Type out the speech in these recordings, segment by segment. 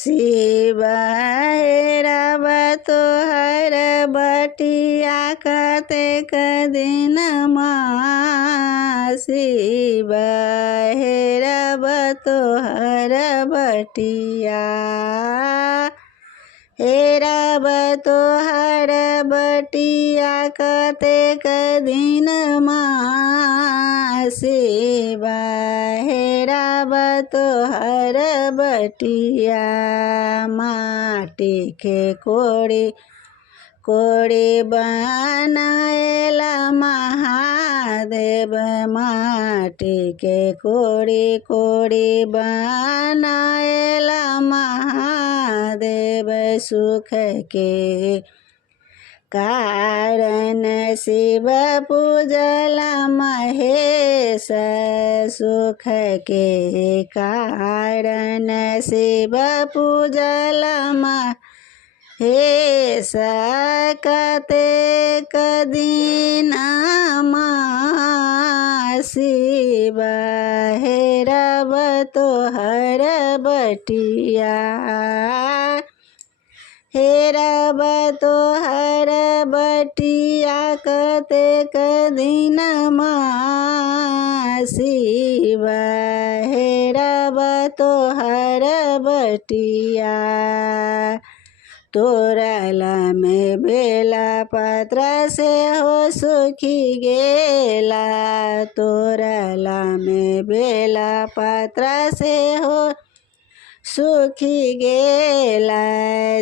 शिव हेरब तोहर बटिया कतेक दिनमा शिव हेरब तोहर बटिया हेरब तोहर बटिया कतेक दिनमा शिव हेरब तोहर बटिया माटी के कोड़ी कोड़ी बनाएला महादेव माटी के कोड़ी कोड़ी बनाएला महादेव सुख के कारण शिव पूजला महेश सुख के कारण शिव पूजला महेश कतेक दिनमा शिव हेरब तोहर बटिया हेरब तोहर बटिया कतेक दिनमा शिव हेरब तोहर बटिया तोरला में बेला पत्र से हो सुखी गेला तोरला में बेला पत्र से हो सुखी गेला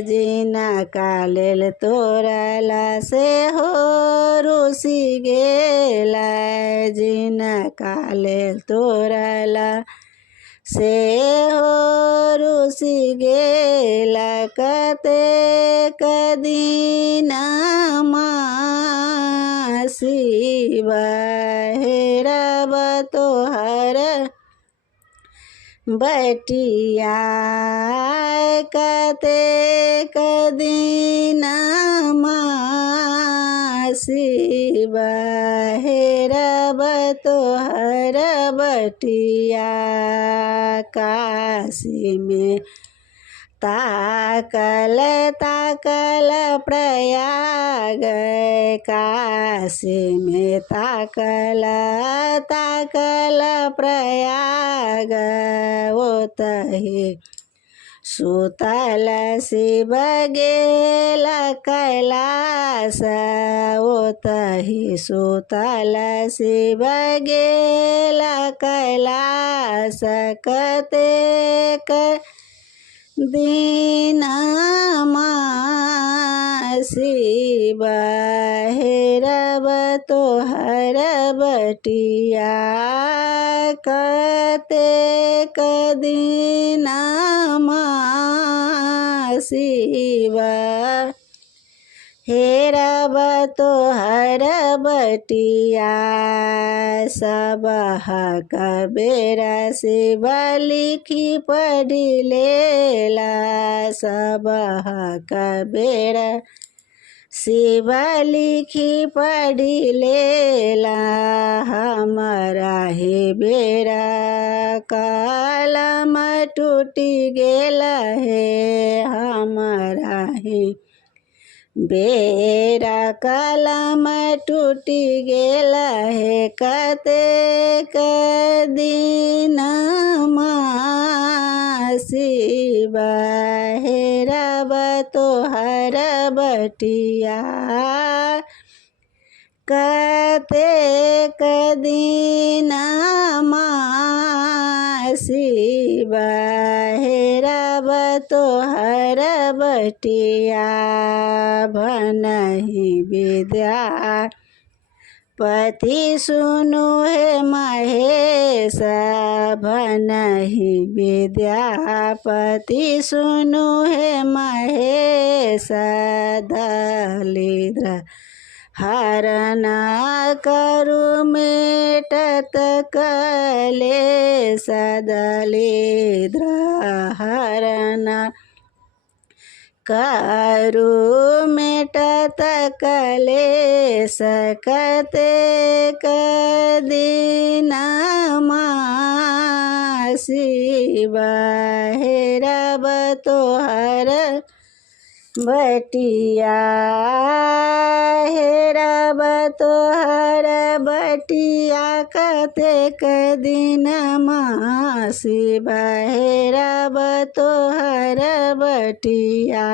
जिना कालेल तोरला से हो रुसी गेला जिना कालेल तोरला से हो रुसी गेला कतेक दिनमा शिव हेरब तोहर बटिया कतेक दिनमा शिव हेरब तोहर बटिया काशी में ताकल ताकल प्रयाग काशी में ताकल ताकल प्रयाग ओतहि सुतल शिव गेल कैलास ओतहि सुतल शिव गेल कैलास कतेक दिनमा शिव हेरब तोहर बटिया कतेक दिनमा शिव हेरब तोहर बटिया सब कबीर शिव लिखी पढ़ी लेला सब कबीर शिव लिखी पढ़ी लेला हमरा ही बेरा कलम टूटी गेला है हमरा ही बेरा कलम टूटी गेला है कतेक दिनमा शिव हेरब तोहर बटिया कतेक दिनमा शिव हेरब तोहर बटिया भनहि विद्या पति सुनु हे महेश भनहि विद्यापति सुनु हे महेश दलिद्र हरण करु मेटत कलेश दलिद्र हरण करु मेटत कलेश कतेक दिनमा शिव हेरब रब तोहर बटिया हे रब तोहर बटिया कतेक दिन मासी हे रब तोहर बटिया।